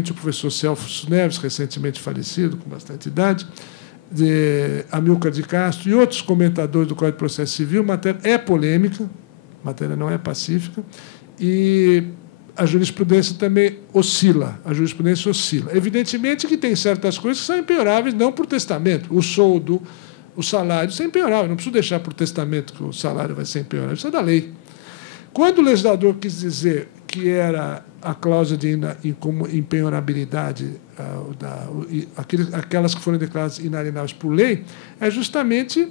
o professor Celso Neves, recentemente falecido, com bastante idade, de Amilcar de Castro e outros comentadores do Código de Processo Civil, a matéria é polêmica, a matéria não é pacífica, e a jurisprudência também oscila. A jurisprudência oscila. Evidentemente que tem certas coisas que são impenhoráveis, não por testamento. O soldo, o salário, isso é impenhorável. Não preciso deixar por testamento que o salário vai ser impenhorável. Isso é da lei. Quando o legislador quis dizer que era a cláusula de impenhorabilidade, aquelas que foram declaradas inalienáveis por lei, é justamente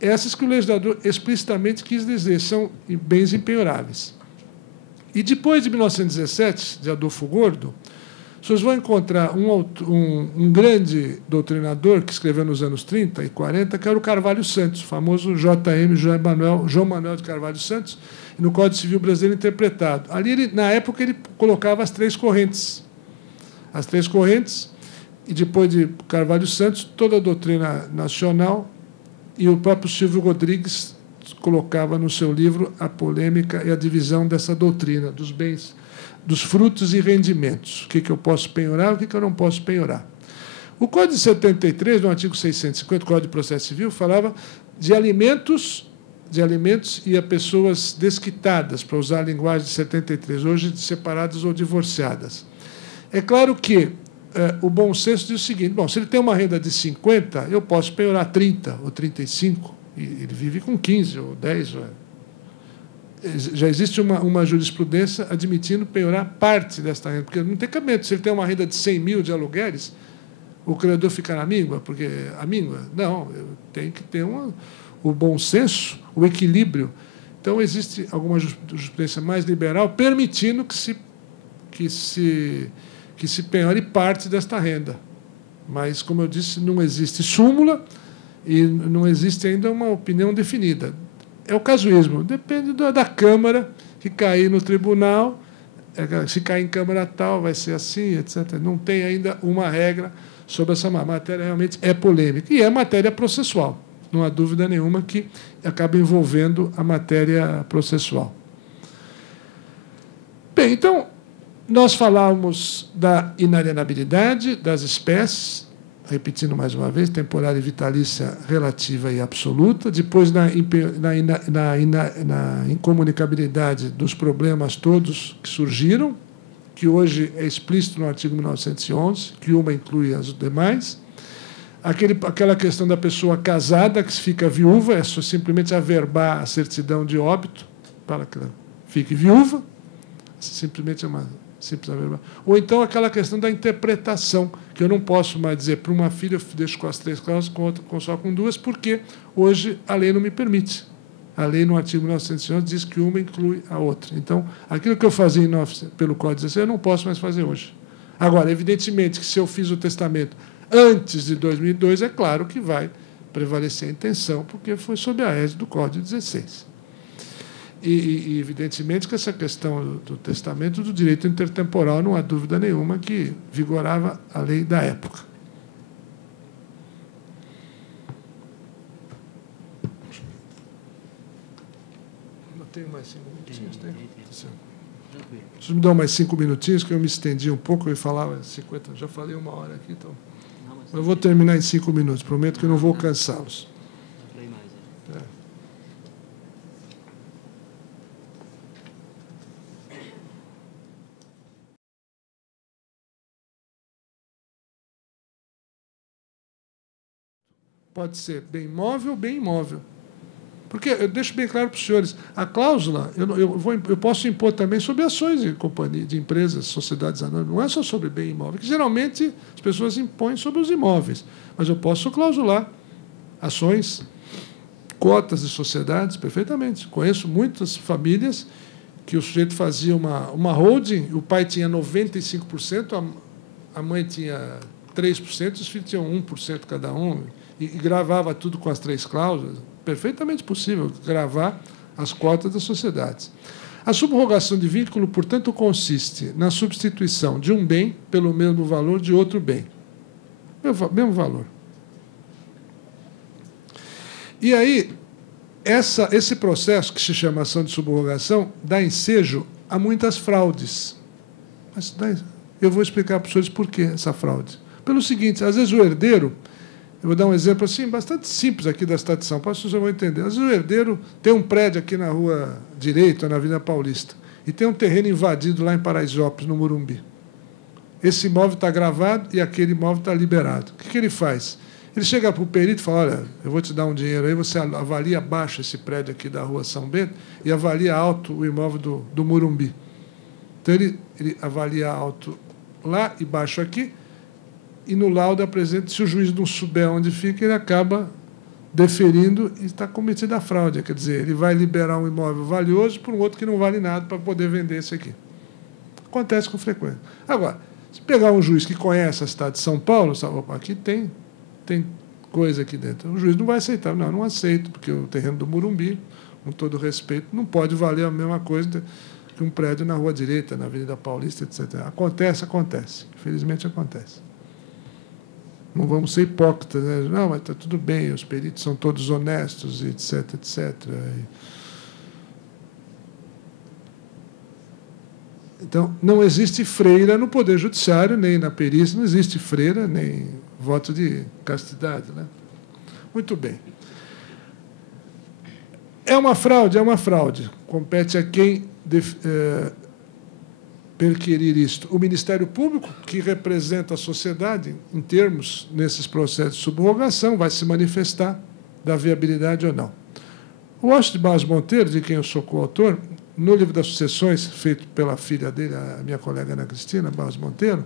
essas que o legislador explicitamente quis dizer, são bens impenhoráveis. E depois de 1917, de Adolfo Gordo, vocês vão encontrar um grande doutrinador que escreveu nos anos 30 e 40, que era o Carvalho Santos, o famoso JM, João Manuel de Carvalho Santos, no Código Civil Brasileiro interpretado. Ali, na época, ele colocava as três correntes. As três correntes, e depois de Carvalho Santos, toda a doutrina nacional, e o próprio Silvio Rodrigues colocava no seu livro a polêmica e a divisão dessa doutrina, dos bens, dos frutos e rendimentos. O que eu posso penhorar, o que eu não posso penhorar. O Código de 73, no artigo 650, Código de Processo Civil, falava de alimentos e a pessoas desquitadas, para usar a linguagem de 73, hoje separadas ou divorciadas. É claro que o bom senso diz o seguinte: bom, se ele tem uma renda de 50, eu posso penhorar 30 ou 35, e ele vive com 15 ou 10. Já existe uma jurisprudência admitindo penhorar parte desta renda, porque não tem cabimento. Se ele tem uma renda de 100 mil de aluguéis, o credor fica na míngua, porque a míngua? Não, tem que ter o bom senso, o equilíbrio. Então, existe alguma jurisprudência mais liberal permitindo que se penhore parte desta renda. Mas, como eu disse, não existe súmula e não existe ainda uma opinião definida. É o casuísmo, depende da Câmara que cair no tribunal, se cair em Câmara tal, vai ser assim, etc. Não tem ainda uma regra sobre essa matéria, realmente é polêmica. E é matéria processual, não há dúvida nenhuma que acaba envolvendo a matéria processual. Bem, então, nós falamos da inalienabilidade das espécies, repetindo mais uma vez, temporária e vitalícia relativa e absoluta, depois na incomunicabilidade dos problemas todos que surgiram, que hoje é explícito no artigo 1911, que uma inclui as demais, aquela questão da pessoa casada que fica viúva, é só simplesmente averbar a certidão de óbito para que ela fique viúva, simplesmente é uma simples averbar. Ou então aquela questão da interpretação, que eu não posso mais dizer para uma filha eu deixo com as 3 cláusulas, com outra só com 2, porque hoje a lei não me permite. A lei, no artigo 1911, diz que uma inclui a outra. Então, aquilo que eu fazia pelo Código 16, eu não posso mais fazer hoje. Agora, evidentemente, que se eu fiz o testamento antes de 2002, é claro que vai prevalecer a intenção, porque foi sob a égide do Código 16. E, evidentemente, que essa questão do testamento, do direito intertemporal, não há dúvida nenhuma que vigorava a lei da época. Não tenho mais 5 minutinhos? Vocês me dão mais 5 minutinhos, que eu me estendi um pouco, eu falava 50, já falei 1 hora aqui, então. Eu vou terminar em 5 minutos, prometo que eu não vou cansá-los. Pode ser bem móvel ou bem imóvel. Porque, eu deixo bem claro para os senhores, a cláusula eu posso impor também sobre ações de companhia, de empresas, sociedades anônimas, não é só sobre bem imóvel, que geralmente as pessoas impõem sobre os imóveis, mas eu posso clausular ações, cotas de sociedades, perfeitamente. Conheço muitas famílias que o sujeito fazia uma holding, o pai tinha 95%, a mãe tinha 3%, os filhos tinham 1% cada um, e gravava tudo com as 3 cláusulas. Perfeitamente possível gravar as cotas das sociedades. A subrogação de vínculo, portanto, consiste na substituição de um bem pelo mesmo valor de outro bem. Mesmo valor. E aí, esse processo, que se chama ação de subrogação, dá ensejo a muitas fraudes. Mas Eu vou explicar para os senhores por que essa fraude. Pelo seguinte, às vezes o herdeiro, eu vou dar um exemplo assim, bastante simples aqui da cidade de São Paulo, vocês vão entender. Às vezes o herdeiro tem um prédio aqui na Rua Direita, na Avenida Paulista, e tem um terreno invadido lá em Paraisópolis, no Morumbi. Esse imóvel está gravado e aquele imóvel está liberado. O que ele faz? Ele chega para o perito e fala, olha, eu vou te dar um dinheiro aí, você avalia baixo esse prédio aqui da Rua São Bento e avalia alto o imóvel do Morumbi. Então, ele avalia alto lá e baixo aqui, e no laudo apresenta, se o juiz não souber onde fica, ele acaba deferindo e está cometida a fraude. Quer dizer, ele vai liberar um imóvel valioso por um outro que não vale nada para poder vender esse aqui. Acontece com frequência. Agora, se pegar um juiz que conhece a cidade de São Paulo, sabe, opa, aqui tem coisa aqui dentro. O juiz não vai aceitar. Não aceito, porque o terreno do Morumbi, com todo respeito, não pode valer a mesma coisa que um prédio na Rua Direita, na Avenida Paulista, etc. Acontece. Infelizmente, acontece. Não vamos ser hipócritas, né? Não, mas está tudo bem, os peritos são todos honestos, etc, etc. Então, não existe freira no Poder Judiciário, nem na perícia, não existe freira, nem voto de castidade. Né? Muito bem. É uma fraude? É uma fraude. Compete a quem perquirir isto. O Ministério Público, que representa a sociedade, em termos, nesses processos de subrogação, vai se manifestar da viabilidade ou não. O Washington Barros Monteiro, de quem eu sou coautor, no livro das sucessões, feito pela filha dele, a minha colega Ana Cristina Barros Monteiro,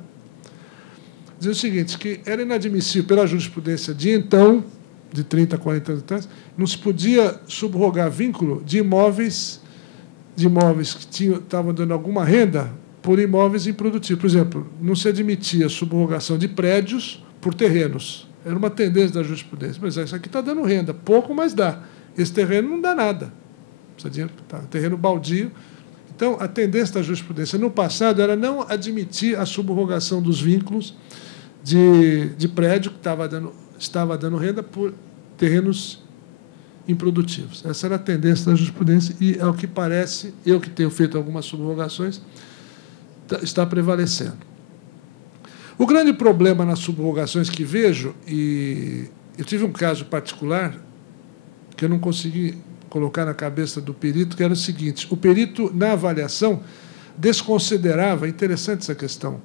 diz o seguinte, que era inadmissível pela jurisprudência de então, de 30 a 40 anos atrás, não se podia subrogar vínculo de imóveis que estavam dando alguma renda por imóveis improdutivos. Por exemplo, não se admitia subrogação de prédios por terrenos. Era uma tendência da jurisprudência. Mas isso aqui está dando renda, pouco, mas dá. Esse terreno não dá nada. Terreno baldio. Então, a tendência da jurisprudência no passado era não admitir a subrogação dos vínculos de prédio que estava dando renda por terrenos improdutivos. Essa era a tendência da jurisprudência e, ao que parece, eu que tenho feito algumas subrogações, está prevalecendo. O grande problema nas subrogações que vejo, e eu tive um caso particular que eu não consegui colocar na cabeça do perito, que era o seguinte, o perito, na avaliação, desconsiderava, interessante essa questão,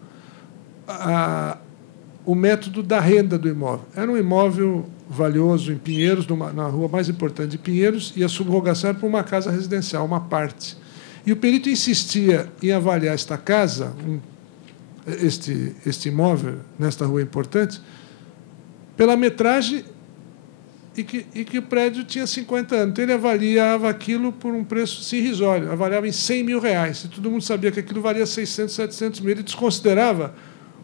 o método da renda do imóvel. Era um imóvel valioso em Pinheiros, na rua mais importante de Pinheiros, e a subrogação era para uma casa residencial, uma parte. E o perito insistia em avaliar esta casa, este imóvel, nesta rua importante, pela metragem e que o prédio tinha 50 anos. Então, ele avaliava aquilo por um preço irrisório, avaliava em R$100 mil. E todo mundo sabia que aquilo valia 600, 700 mil. Ele desconsiderava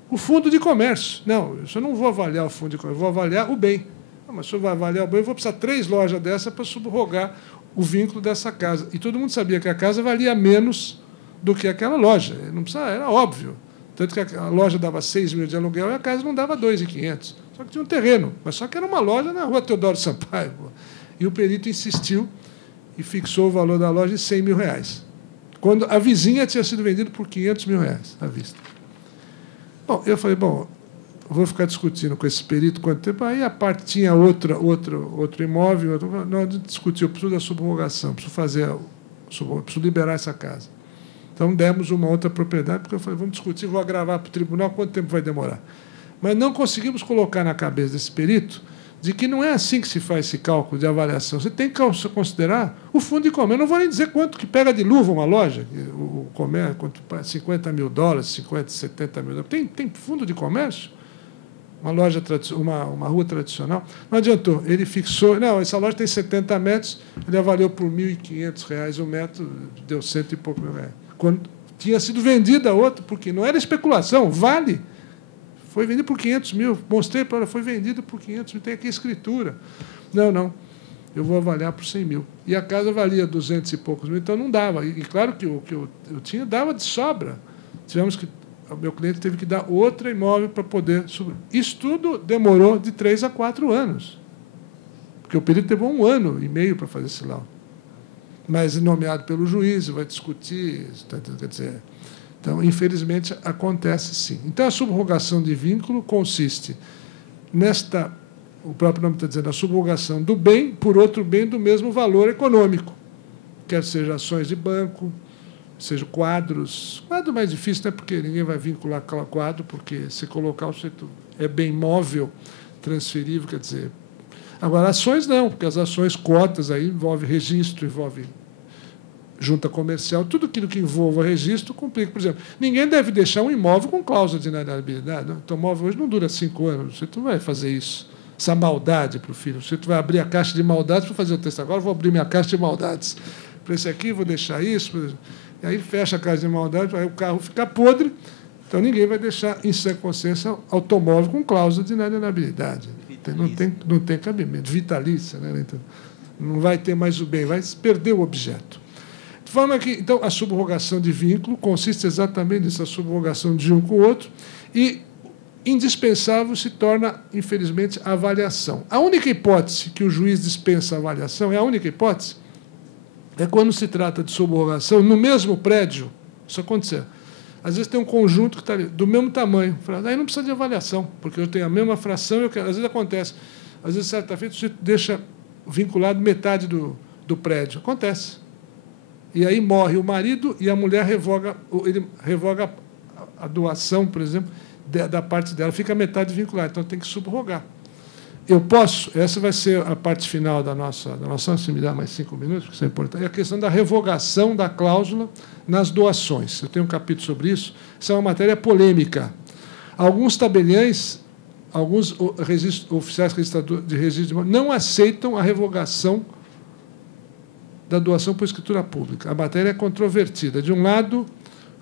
o fundo de comércio. Não, eu só não vou avaliar o fundo de comércio, vou avaliar o bem. Não, mas se eu vou avaliar o bem, eu vou precisar 3 lojas dessa para subrogar o vínculo dessa casa. E todo mundo sabia que a casa valia menos do que aquela loja. Não precisava, era óbvio. Tanto que a loja dava 6 mil de aluguel e a casa não dava 2.500. Só que tinha um terreno, mas só que era uma loja na Rua Teodoro Sampaio. E o perito insistiu e fixou o valor da loja em R$100 mil, quando a vizinha tinha sido vendida por R$500 mil à vista. Bom, eu falei, vou ficar discutindo com esse perito quanto tempo. Aí a parte tinha outro imóvel, não discutiu, eu preciso da subrogação, preciso liberar essa casa. Então, demos uma outra propriedade, porque eu falei, vamos discutir, vou agravar para o tribunal, quanto tempo vai demorar? Mas não conseguimos colocar na cabeça desse perito de que não é assim que se faz esse cálculo de avaliação. Você tem que considerar o fundo de comércio. Eu não vou nem dizer quanto que pega de luva uma loja, o comércio, quanto $50 mil, 50, 70 mil. Tem fundo de comércio? Uma loja, uma rua tradicional. Não adiantou. Ele fixou. Não, essa loja tem 70 metros, ele avaliou por R$1.500 o metro, deu 100 e pouco mil. Quando tinha sido vendida a outra, porque não era especulação, vale. Foi vendido por 500 mil. Mostrei para ela, foi vendido por 500 mil. Tem aqui a escritura. Não. Eu vou avaliar por 100 mil. E a casa valia 200 e poucos mil, então não dava. E claro que o que eu tinha dava de sobra. O meu cliente teve que dar outro imóvel para poder subir. Isso tudo demorou de 3 a 4 anos. Porque o perito levou 1 ano e meio para fazer esse laudo. Mas nomeado pelo juiz, vai discutir. Quer dizer, Então, infelizmente, acontece sim. Então, a subrogação de vínculo consiste nesta, o próprio nome está dizendo, a subrogação do bem por outro bem do mesmo valor econômico, quer seja ações de banco, seja quadros. Quadro mais difícil, né? Porque ninguém vai vincular quadro, porque se colocar o sujeito é bem móvel, transferível, quer dizer. Agora, ações não, porque as ações, cotas, aí envolve registro, envolve junta comercial, tudo aquilo que envolva registro complica. Por exemplo, ninguém deve deixar um imóvel com cláusula de inalienabilidade. Então, o imóvel hoje não dura 5 anos, você não vai fazer isso. Essa maldade para o filho. Você vai abrir a caixa de maldades para fazer o texto. Agora vou abrir minha caixa de maldades. Para esse aqui, vou deixar isso. E aí fecha a caixa de maldades, aí o carro fica podre. Então, ninguém vai deixar, em sã consciência, automóvel com cláusula de inalienabilidade. Não tem cabimento. Vitalícia. Né? Então, não vai ter mais o bem, vai perder o objeto. De forma que, então, a subrogação de vínculo consiste exatamente nessa subrogação de um com o outro e indispensável se torna, infelizmente, a avaliação. A única hipótese que o juiz dispensa a avaliação, é a única hipótese, é quando se trata de subrogação no mesmo prédio. Isso aconteceu. Às vezes tem um conjunto que está do mesmo tamanho. Aí não precisa de avaliação, porque eu tenho a mesma fração e eu quero. Às vezes acontece. Às vezes, certa feita, você deixa vinculado metade do prédio. Acontece. E aí morre o marido e a mulher ele revoga a doação, por exemplo, da parte dela. Fica a metade vinculada, então tem que subrogar. Eu posso, essa vai ser a parte final da nossa se me dá mais 5 minutos, porque isso é importante, é a questão da revogação da cláusula nas doações. Eu tenho um capítulo sobre isso. Isso é uma matéria polêmica. Alguns tabeliães, alguns oficiais registradores de registro não aceitam a revogação da doação por escritura pública. A matéria é controvertida. De um lado,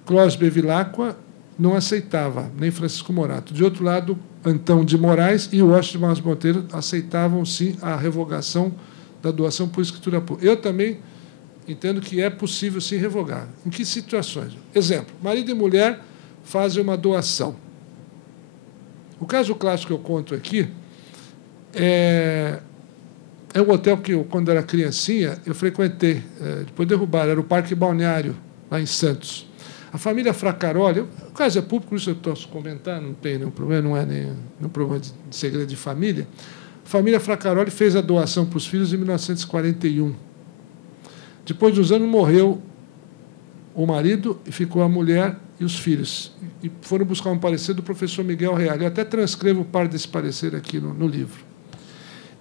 Clóvis Bevilacqua não aceitava, nem Francisco Morato. De outro lado, Antão de Moraes e Washington Barros Monteiro aceitavam, sim, a revogação da doação por escritura pública. Eu também entendo que é possível, sim, revogar. Em que situações? Exemplo, marido e mulher fazem uma doação. O caso clássico que eu conto aqui é um hotel que, quando era criancinha, eu frequentei. Depois derrubaram, era o Parque Balneário, lá em Santos. A família Fracaroli, o caso é público, isso eu posso comentar, não tem nenhum problema, não é nenhum problema de segredo de família. A família Fracaroli fez a doação para os filhos em 1941. Depois de uns anos, morreu o marido e ficou a mulher e os filhos. E foram buscar um parecer do professor Miguel Real. Eu até transcrevo parte desse parecer aqui no livro.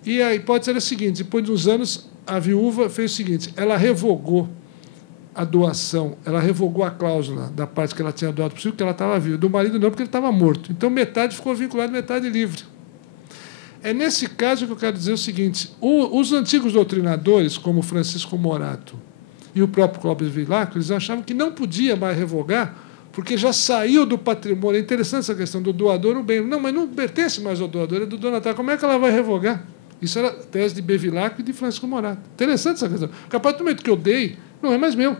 E a hipótese era a seguinte: depois de uns anos, a viúva fez o seguinte, ela revogou a doação, ela revogou a cláusula da parte que ela tinha doado para o filho, porque ela estava viva. Do marido não, porque ele estava morto. Então, metade ficou vinculada, metade livre. É nesse caso que eu quero dizer o seguinte: os antigos doutrinadores, como Francisco Morato e o próprio Clóvis Bevilacqua, eles achavam que não podia mais revogar, porque já saiu do patrimônio. É interessante essa questão do doador o bem. Não, mas não pertence mais ao doador, é do donatário. Como é que ela vai revogar? Isso era a tese de Bevilacqua e de Francisco Morato. Interessante essa questão. Porque a partir do momento que eu dei, não é mais meu.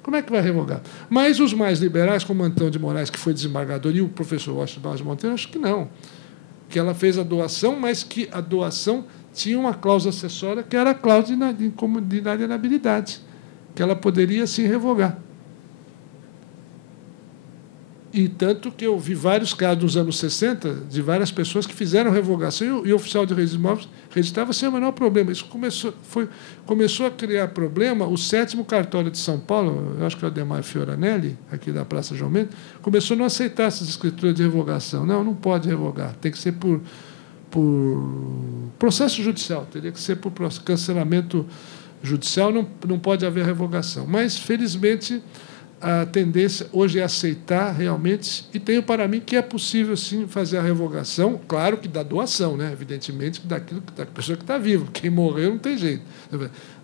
Como é que vai revogar? Mas os mais liberais, como Antão de Moraes, que foi desembargador, e o professor Washington Barros Monteiro, acho que não. Que ela fez a doação, mas que a doação tinha uma cláusula acessória, que era a cláusula de inalienabilidade, que ela poderia, sim, revogar. E tanto que eu vi vários casos nos anos 60 de várias pessoas que fizeram revogação e o oficial de registro de imóveis registrava sem o menor problema. Isso começou a criar problema. O 7º cartório de São Paulo, eu acho que é o Ademar Fioranelli, aqui da Praça João Mendes, começou a não aceitar essas escrituras de revogação. Não pode revogar, tem que ser por processo judicial, teria que ser por cancelamento judicial, não pode haver revogação. Mas, felizmente, a tendência hoje é aceitar realmente, e tenho para mim que é possível, sim, fazer a revogação, claro que da doação, né? Evidentemente, da pessoa que está viva. Quem morreu não tem jeito.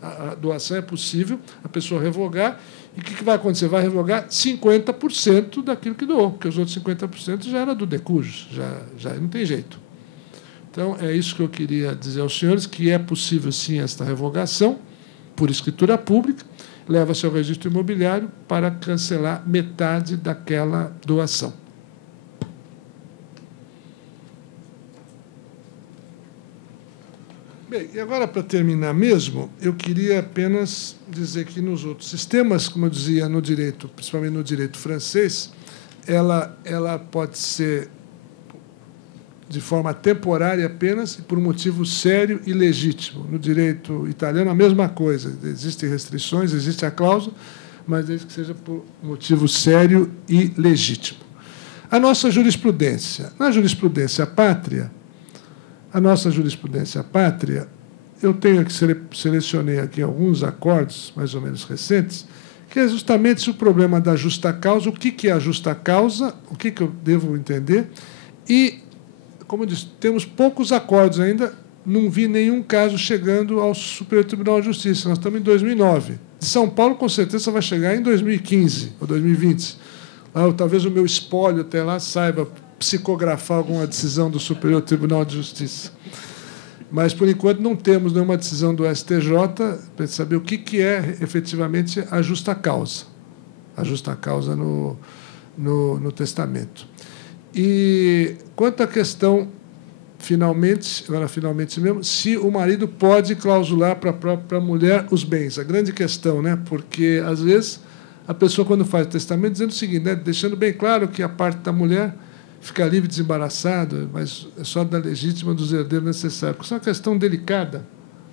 A doação é possível, a pessoa revogar, e o que vai acontecer? Vai revogar 50% daquilo que doou, porque os outros 50% já era do decujus, já não tem jeito. Então, é isso que eu queria dizer aos senhores, que é possível, sim, esta revogação, por escritura pública, leva-se ao registro imobiliário para cancelar metade daquela doação. Bem, e agora, para terminar mesmo, eu queria apenas dizer que nos outros sistemas, como eu dizia, no direito, principalmente no direito francês, ela pode ser de forma temporária apenas e por um motivo sério e legítimo. No direito italiano, a mesma coisa. Existem restrições, existe a cláusula, mas desde que seja por motivo sério e legítimo. A nossa jurisprudência. Na jurisprudência pátria, eu tenho que selecionei aqui alguns acordos, mais ou menos recentes, que é justamente o problema da justa causa, o que é a justa causa, o que eu devo entender, e, como eu disse, temos poucos acordos ainda, não vi nenhum caso chegando ao Superior Tribunal de Justiça. Nós estamos em 2009. De São Paulo, com certeza, vai chegar em 2015 ou 2020. Talvez o meu espólio até lá saiba psicografar alguma decisão do Superior Tribunal de Justiça. Mas, por enquanto, não temos nenhuma decisão do STJ para saber o que é efetivamente a justa causa no testamento. E quanto à questão, finalmente mesmo, se o marido pode clausular para a própria mulher os bens. A grande questão, né? Porque, às vezes, a pessoa, quando faz o testamento, dizendo o seguinte, né? Deixando bem claro que a parte da mulher fica livre, desembaraçado, mas é só da legítima dos herdeiros necessários. Isso é uma questão delicada,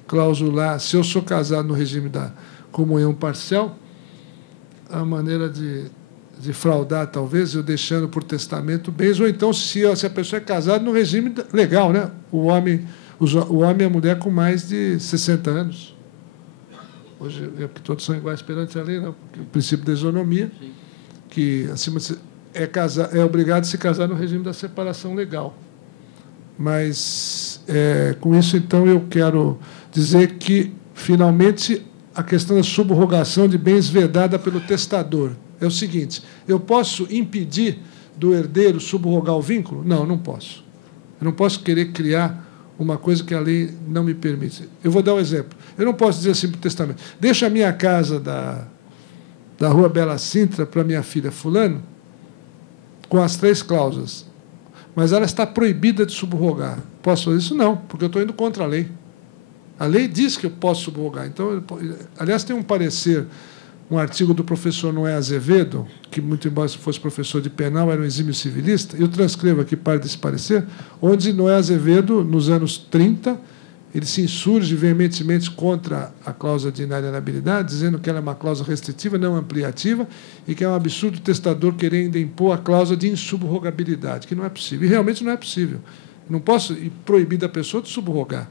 clausular. Se eu sou casado no regime da comunhão parcial, a maneira de fraudar, talvez, eu deixando por testamento bens, ou então, se a pessoa é casada no regime legal, né? O homem e a mulher com mais de 60 anos. Hoje, porque todos são iguais perante a lei, né? O princípio da isonomia, que, acima de é obrigado a se casar no regime da separação legal. Mas, com isso, então, eu quero dizer que, finalmente, a questão da subrogação de bens vedada pelo testador. É o seguinte, eu posso impedir do herdeiro subrogar o vínculo? Não, não posso. Eu não posso querer criar uma coisa que a lei não me permite. Eu vou dar um exemplo. Eu não posso dizer assim para o testamento, deixa a minha casa da Rua Bela Sintra para minha filha fulano, com as 3 cláusulas, mas ela está proibida de subrogar. Posso fazer isso? Não, porque eu estou indo contra a lei. A lei diz que eu posso subrogar. Então, aliás, tem um parecer, um artigo do professor Noé Azevedo, que, muito embora fosse professor de penal, era um exímio civilista, eu transcrevo aqui parte desse parecer, onde Noé Azevedo, nos anos 30, ele se insurge veementemente contra a cláusula de inalienabilidade, dizendo que ela é uma cláusula restritiva, não ampliativa, e que é um absurdo o testador querer ainda impor a cláusula de insubrogabilidade, que não é possível. E realmente não é possível. Não posso proibir da pessoa de subrogar.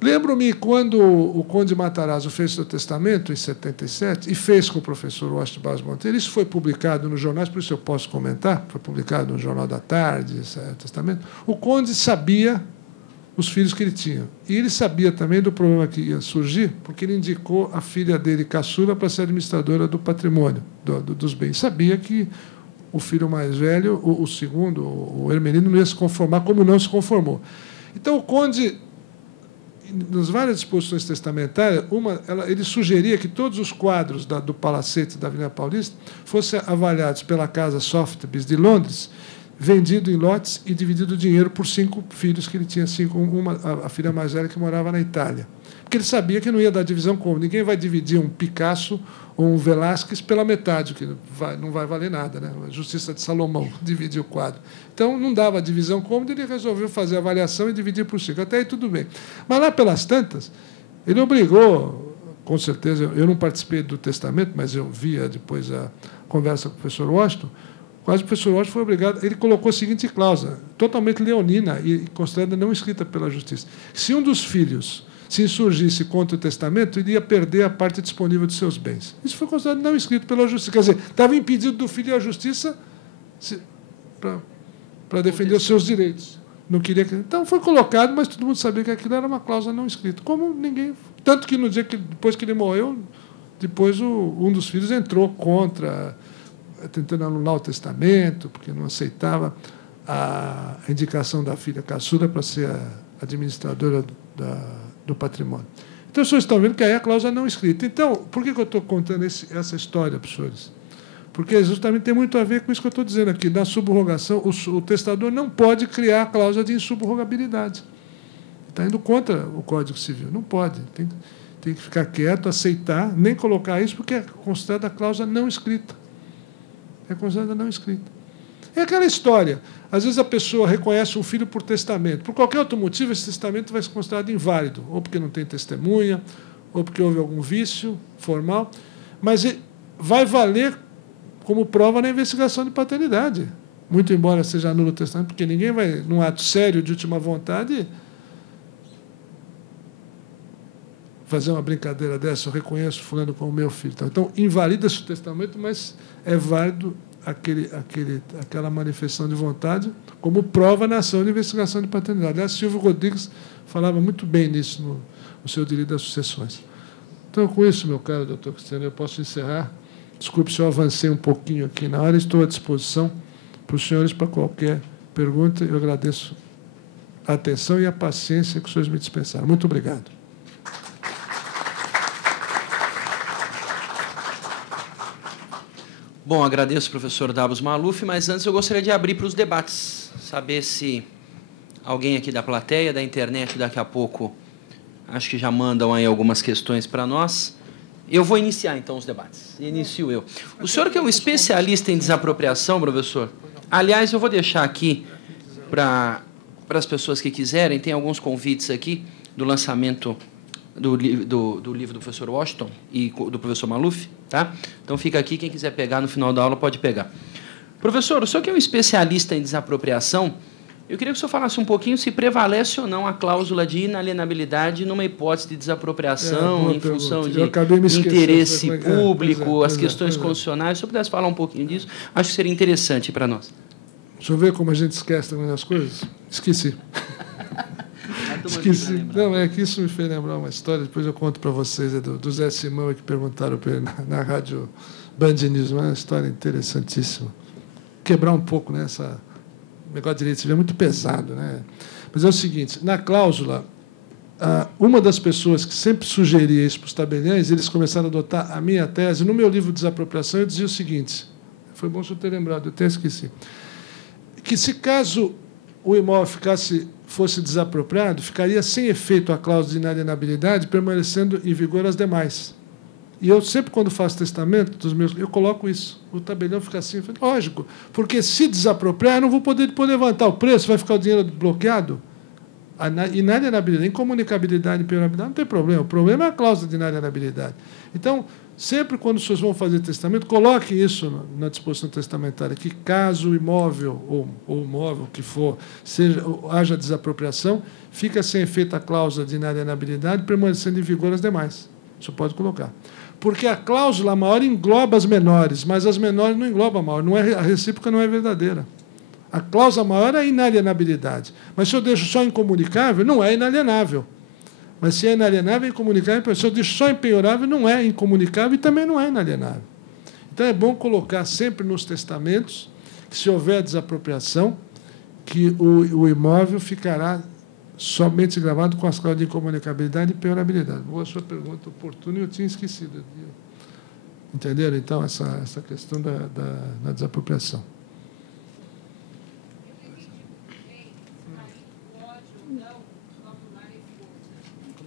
Lembro-me quando o Conde Matarazzo fez seu testamento, em 77, e fez com o professor Washington Barros Monteiro. Isso foi publicado nos jornais, por isso eu posso comentar, foi publicado no Jornal da Tarde, esse testamento. O Conde sabia os filhos que ele tinha. E ele sabia também do problema que ia surgir, porque ele indicou a filha dele, caçula, para ser administradora do patrimônio, dos bens. Sabia que o filho mais velho, o segundo, o Hermelino, não ia se conformar, como não se conformou. Então, o Conde, nas várias disposições testamentárias, ele sugeria que todos os quadros do Palacete da Avenida Paulista fossem avaliados pela Casa Sotheby's de Londres, vendido em lotes e dividido o dinheiro por 5 filhos que ele tinha, a filha mais velha que morava na Itália. Porque ele sabia que não ia dar divisão como. Ninguém vai dividir um Picasso ou um Velázquez pela metade, que não vai valer nada, né? A Justiça de Salomão dividiu o quadro. Então, não dava a divisão cômoda, ele resolveu fazer a avaliação e dividir por 5. Até aí tudo bem. Mas lá pelas tantas, ele obrigou, com certeza, eu não participei do testamento, mas eu via depois a conversa com o professor Washington, quase o professor Washington foi obrigado, ele colocou a seguinte cláusula, totalmente leonina e considerada não escrita pela Justiça. Se um dos filhos se insurgisse contra o testamento, ele ia perder a parte disponível de seus bens. Isso foi considerado não escrito pela Justiça. Quer dizer, estava impedido do filho ir à Justiça para defender os seus direitos. Não queria que... Então, foi colocado, mas todo mundo sabia que aquilo era uma cláusula não escrita. Como ninguém... Tanto que, no dia que depois que ele morreu, depois um dos filhos entrou contra, tentando anular o testamento, porque não aceitava a indicação da filha caçula para ser a administradora do patrimônio. Então, os senhores estão vendo que aí a cláusula não escrita. Então, por que eu estou contando essa história, professores? Porque justamente tem muito a ver com isso que eu estou dizendo aqui. Na subrogação, o testador não pode criar a cláusula de insubrogabilidade. Está indo contra o Código Civil. Não pode. Tem que ficar quieto, aceitar, nem colocar isso, porque é considerada cláusula não escrita. É considerada não escrita. É aquela história. Às vezes a pessoa reconhece um filho por testamento. Por qualquer outro motivo, esse testamento vai ser considerado inválido, ou porque não tem testemunha, ou porque houve algum vício formal, mas vai valer como prova na investigação de paternidade. Muito embora seja nulo o testamento, porque ninguém vai, num ato sério de última vontade, fazer uma brincadeira dessa, eu reconheço fulano como meu filho. Então, invalida-se o testamento, mas é válido aquela manifestação de vontade como prova na ação de investigação de paternidade. Aliás, Silvio Rodrigues falava muito bem nisso no seu Direito das Sucessões. Então, com isso, meu caro doutor Cristiano, eu posso encerrar. Desculpe se eu avancei um pouquinho aqui na hora, estou à disposição para os senhores para qualquer pergunta. Eu agradeço a atenção e a paciência que os senhores me dispensaram. Muito obrigado. Bom, agradeço ao professor Davos Maluf, mas antes eu gostaria de abrir para os debates, saber se alguém aqui da plateia, da internet, daqui a pouco, acho que já mandam aí algumas questões para nós. Eu vou iniciar, então, os debates. Inicio eu. O senhor que é um especialista em desapropriação, professor, aliás, eu vou deixar aqui para as pessoas que quiserem, tem alguns convites aqui do lançamento do livro do professor Washington e do professor Maluf, tá? Então, fica aqui, quem quiser pegar no final da aula pode pegar. Professor, o senhor que é um especialista em desapropriação, eu queria que o senhor falasse um pouquinho se prevalece ou não a cláusula de inalienabilidade numa hipótese de desapropriação em função de interesse público, as questões constitucionais. Se o senhor pudesse falar um pouquinho disso, acho que seria interessante para nós. Deixa eu ver como a gente esquece também as coisas. Esqueci. Esqueci. Não, é que isso me fez lembrar uma história, depois eu conto para vocês, do Zé Simão, que perguntaram para ele na rádio Band News, uma história interessantíssima. Quebrar um pouco, né, o negócio de direito civil é muito pesado, né? Mas é o seguinte, na cláusula, uma das pessoas que sempre sugeria isso para os tabeliães, eles começaram a adotar a minha tese. No meu livro Desapropriação, eu dizia o seguinte, foi bom o senhor ter lembrado, eu até esqueci, que se caso o imóvel fosse desapropriado, ficaria sem efeito a cláusula de inalienabilidade, permanecendo em vigor as demais. E eu sempre, quando faço testamento dos meus, eu coloco isso. O tabelião fica assim, lógico, porque se desapropriar, eu não vou poder levantar o preço, vai ficar o dinheiro bloqueado. A inalienabilidade, incomunicabilidade e impenhorabilidade não tem problema. O problema é a cláusula de inalienabilidade. Então, sempre quando os senhores vão fazer testamento, coloque isso na disposição testamentária, que caso o imóvel, ou imóvel que for, haja desapropriação, fica sem efeito a cláusula de inalienabilidade, permanecendo em vigor as demais. Isso pode colocar. Porque a cláusula maior engloba as menores, mas as menores não englobam a maior. A recíproca não é verdadeira. A cláusula maior é a inalienabilidade. Mas se eu deixo só incomunicável, não é inalienável. Mas se é inalienável, é incomunicável. Se eu deixo só impenhorável, não é incomunicável e também não é inalienável. Então, é bom colocar sempre nos testamentos que, se houver desapropriação, que o imóvel ficará somente gravado com as cláusulas de incomunicabilidade e impenhorabilidade. Boa sua pergunta oportuna, eu tinha esquecido. Entenderam, então, essa questão da desapropriação.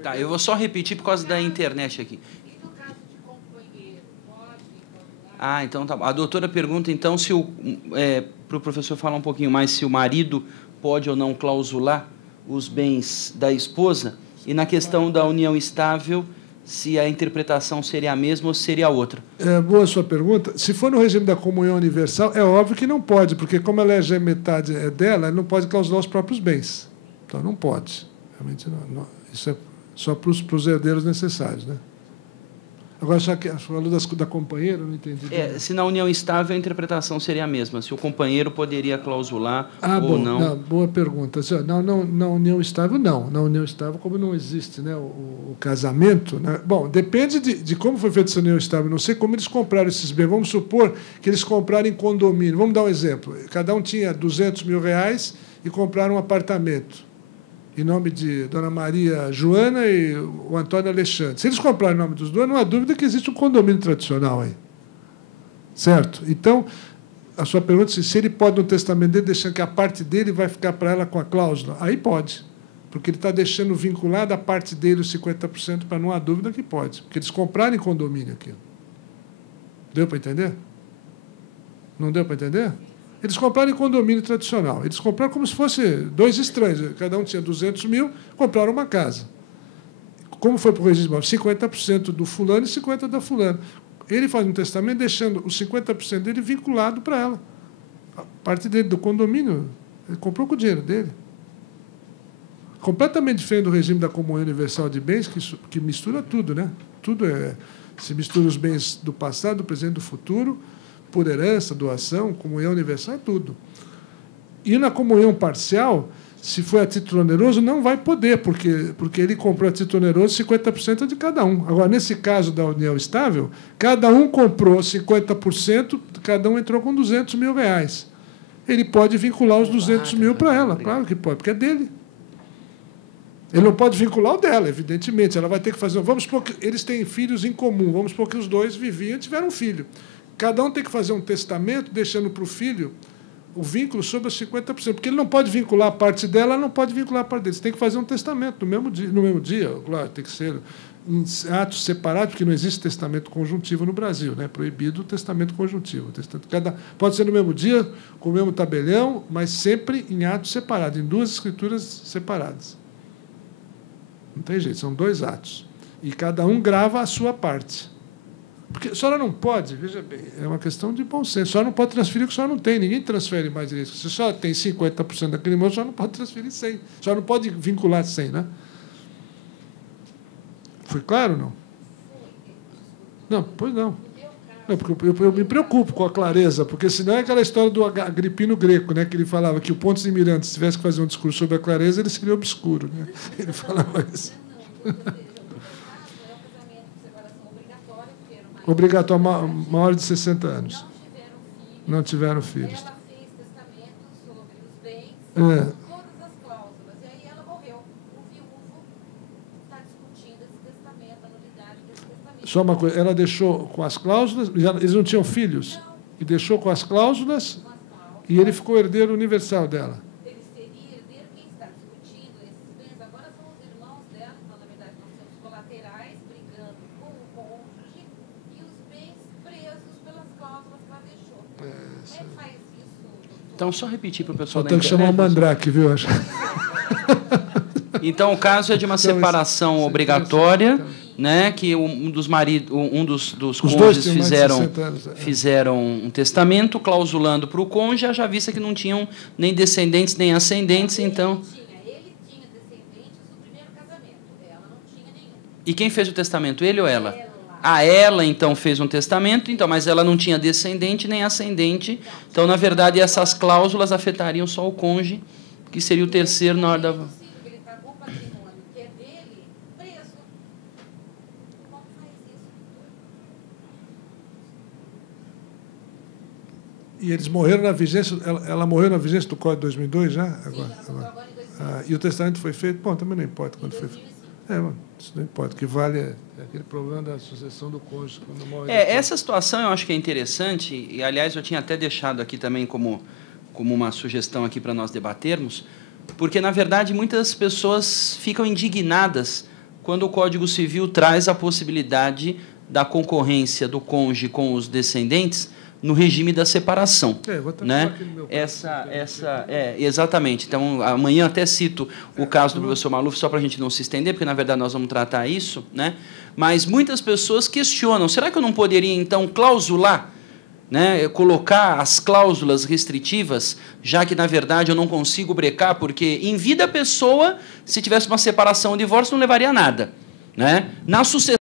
Tá, eu vou só repetir por causa da internet aqui. E no caso de companheiro, pode clausular? Ah, então tá bom. A doutora pergunta, então, para o professor falar um pouquinho mais, se o marido pode ou não clausular os bens da esposa, e na questão da união estável, se a interpretação seria a mesma ou seria a outra. Boa a sua pergunta. Se for no regime da comunhão universal, é óbvio que não pode, porque como ela é metade dela, ela não pode clausular os próprios bens. Então, não pode. Realmente, não. Isso é só para os herdeiros necessários, né? Agora, só que falou da companheira, não entendi. Se na união estável a interpretação seria a mesma, se o companheiro poderia clausular ou bom, não. Boa pergunta. Na união estável, não. Na união estável, como não existe, né, o casamento... Né? Bom, depende de como foi feita essa união estável. Não sei como eles compraram esses bens. Vamos supor que eles compraram em condomínio. Vamos dar um exemplo. Cada um tinha R$200 mil e compraram um apartamento em nome de Dona Maria Joana e o Antônio Alexandre. Se eles comprarem em nome dos dois, não há dúvida que existe um condomínio tradicional aí. Certo? Então, a sua pergunta é se ele pode, no testamento dele, deixar que a parte dele vai ficar para ela com a cláusula. Aí pode. Porque ele está deixando vinculado a parte dele os 50% para não há dúvida que pode. Porque eles compraram em condomínio aquilo. Deu para entender? Não deu para entender? Eles compraram em condomínio tradicional. Eles compraram como se fosse dois estranhos. Cada um tinha 200 mil, compraram uma casa. Como foi para o registro? 50% do fulano e 50% da fulana. Ele faz um testamento deixando os 50% dele vinculado para ela. A parte dele, do condomínio, ele comprou com o dinheiro dele. Completamente diferente do regime da comunhão universal de bens, que mistura tudo, né? Tudo se mistura os bens do passado, do presente e do futuro, por herança, doação, comunhão universal, é tudo. E na comunhão parcial, se for a título oneroso, não vai poder, porque ele comprou a título oneroso 50% de cada um. Agora, nesse caso da união estável, cada um comprou 50%, cada um entrou com R$200 mil. Ele pode vincular os 200 mil para ela, claro que pode, porque é dele. Ele não pode vincular o dela, evidentemente. Ela vai ter que fazer. Vamos supor que eles têm filhos em comum. Vamos supor que os dois viviam e tiveram um filho. Cada um tem que fazer um testamento, deixando para o filho o vínculo sobre os 50%. Porque ele não pode vincular a parte dela, ela não pode vincular a parte dele. Você tem que fazer um testamento no mesmo dia. Claro, tem que ser em atos separados, porque não existe testamento conjuntivo no Brasil. Né? Proibido o testamento conjuntivo. Pode ser no mesmo dia, com o mesmo tabelião, mas sempre em atos separados, em duas escrituras separadas. Não tem jeito, são dois atos. E cada um grava a sua parte. Porque a senhora não pode, veja bem, é uma questão de bom senso. A senhora não pode transferir o que a senhora não tem. Ninguém transfere mais isso. Se a senhora tem 50% daquele imóvel, a senhora não pode transferir 100%. A senhora não pode vincular 100%, né? Foi claro ou não? Não, pois não. Não, porque eu me preocupo com a clareza, porque senão é aquela história do Agripino Greco, né, que ele falava que o Pontes de Mirantes, se tivesse que fazer um discurso sobre a clareza, ele seria obscuro. Né? Ele falava isso. Obrigatório, maior de 60 anos. Não tiveram filhos. Ela fez testamento sobre os bens, todas as cláusulas. E aí ela morreu. O viúvo está discutindo esse testamento, a nulidade desse testamento. Só uma coisa, ela deixou com as cláusulas, eles não tinham filhos? Não. E deixou com as cláusulas, e ele ficou herdeiro universal dela. Ele seria herdeiro, quem está discutindo esses bens agora são os irmãos dela, então, na verdade, nós temos colaterais brigando com o cônjuge e os bens presos pelas cláusulas que ela deixou. Como é que faz isso? Então, só repetir para o pessoal da Tem que chamar o Mandrake, viu? Acho. Então, o caso é de uma separação obrigatória, né, que um dos cônjuges fizeram um testamento clausulando para o cônjuge, já vista que não tinham nem descendentes nem ascendentes, então... Ele tinha descendentes do primeiro casamento, ela não tinha nenhum. E quem fez o testamento, ele ou ela? Ela, então, fez um testamento, então, mas ela não tinha descendente nem ascendente, então, na verdade, essas cláusulas afetariam só o cônjuge, que seria o terceiro na hora da... E eles morreram na vigência, ela morreu na vigência do Código de 2002 já? Agora. E o testamento foi feito? Bom, também não importa quando foi feito. Isso não importa. O que vale é aquele problema da sucessão do cônjuge. Quando morre essa situação eu acho que é interessante, e, aliás, eu tinha até deixado aqui também como uma sugestão aqui para nós debatermos, porque, na verdade, muitas pessoas ficam indignadas quando o Código Civil traz a possibilidade da concorrência do cônjuge com os descendentes no regime da separação, né? Exatamente. Então, amanhã até cito o caso do professor Maluf, só para a gente não se estender, porque, na verdade, nós vamos tratar isso, né? Mas muitas pessoas questionam, será que eu não poderia, então, clausular, né? Colocar as cláusulas restritivas, já que, na verdade, eu não consigo brecar, porque, em vida, a pessoa, se tivesse uma separação ou divórcio, não levaria a nada, né? Na sucessão,